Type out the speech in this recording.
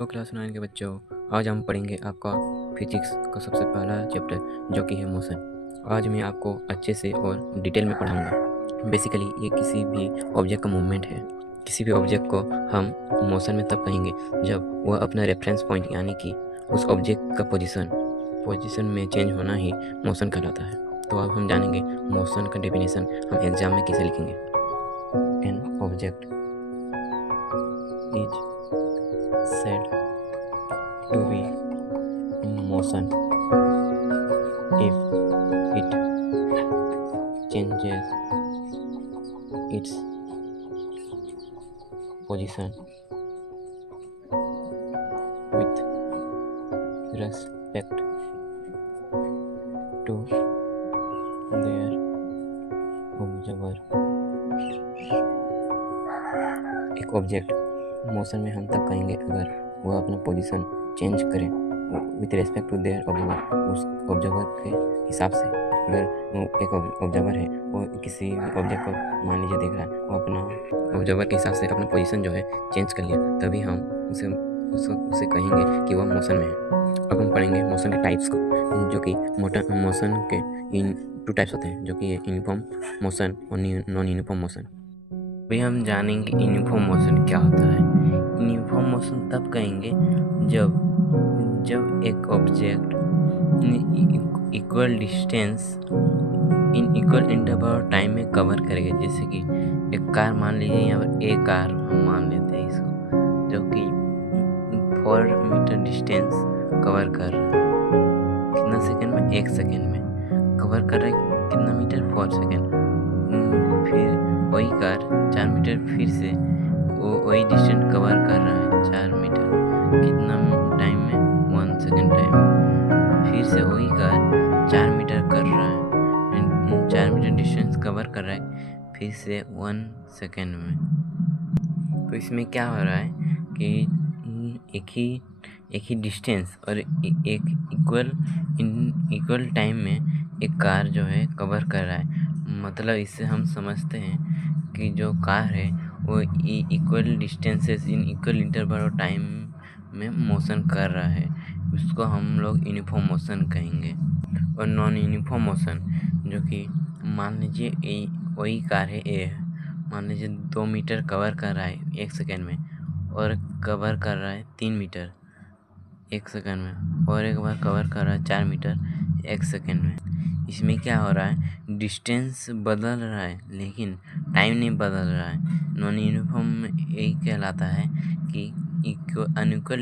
तो क्लास 9 के बच्चों, आज हम पढ़ेंगे आपका फिजिक्स का सबसे पहला चैप्टर जो कि है मोशन। आज मैं आपको अच्छे से और डिटेल में पढ़ाऊंगा। बेसिकली ये किसी भी ऑब्जेक्ट का मूवमेंट है। किसी भी ऑब्जेक्ट को हम मोशन में तब कहेंगे जब वह अपना रेफरेंस पॉइंट यानी कि उस ऑब्जेक्ट का पोजीशन में चेंज होना ही मोशन कहलाता है। तो अब हम जानेंगे मोशन का डेफिनेशन हम एग्जाम में कैसे लिखेंगे। An object is said to be in motion if it changes its position with respect to their observer। एक ऑब्जेक्ट मोशन में हम तब कहेंगे अगर वह अपना पोजीशन चेंज करे with respect to their observer, उस ऑब्जर्वर के हिसाब से। अगर एक ऑब्जर्वर है वो किसी ऑब्जेक्ट को मान लीजिए देख रहा है, वो अपना ऑब्जर्वर के हिसाब से अपना पोजीशन जो है चेंज कर लिया, तभी हम उसे कहेंगे कि वह मोशन में है। अब हम पढ़ेंगे मोशन के टाइप्स को, जो कि मोशन के इन 2 टाइप्स होते हैं, जो कि यूनिफॉर्म मोशन और नॉन यूनिफॉर्म मोशन। अभी हम जानेंगे यूनिफॉर्म मोशन क्या होता है। यूनिफॉर्म मोशन तब कहेंगे जब एक object equal distance in equal interval time में कवर करेगा। जैसे कि एक कार मान लीजिए, यहाँ पर एक कार हम मान लेते हैं इसको, जो कि 4 मीटर डिस्टेंस कवर कर रहा है। कितना सेकेंड में? 1 सेकेंड में कवर कर रहा है। कितना मीटर? 4 सेकेंड। फिर वही कार 4 मीटर फिर से वही डिस्टेंस कवर कर रहा है 4 मीटर। कितना टाइम में? 1 सेकेंड टाइम। फिर से वही कार 4 मीटर कर रहा है, 4 मीटर डिस्टेंस कवर कर रहा है फिर से 1 सेकेंड में। तो इसमें क्या हो रहा है कि एक ही डिस्टेंस और एक इक्वल टाइम में एक कार जो है कवर कर रहा है। मतलब इससे हम समझते हैं कि जो कार है वो equal distances in equal interval और टाइम में मोशन कर रहा है। उसको हम लोग यूनिफॉर्म मोशन कहेंगे। और नॉन यूनिफॉर्म मोशन, जो कि मान लीजिए वही कार है ए, मान लीजिए 2 मीटर कवर कर रहा है 1 सेकेंड में, और कवर कर रहा है 3 मीटर 1 सेकेंड में, और एक बार कवर कर रहा है 4 मीटर 1 सेकेंड में। इसमें क्या हो रहा है? डिस्टेंस बदल रहा है लेकिन टाइम नहीं बदल रहा है। नॉन यूनिफॉर्म में यही कहलाता है कि अनइक्वल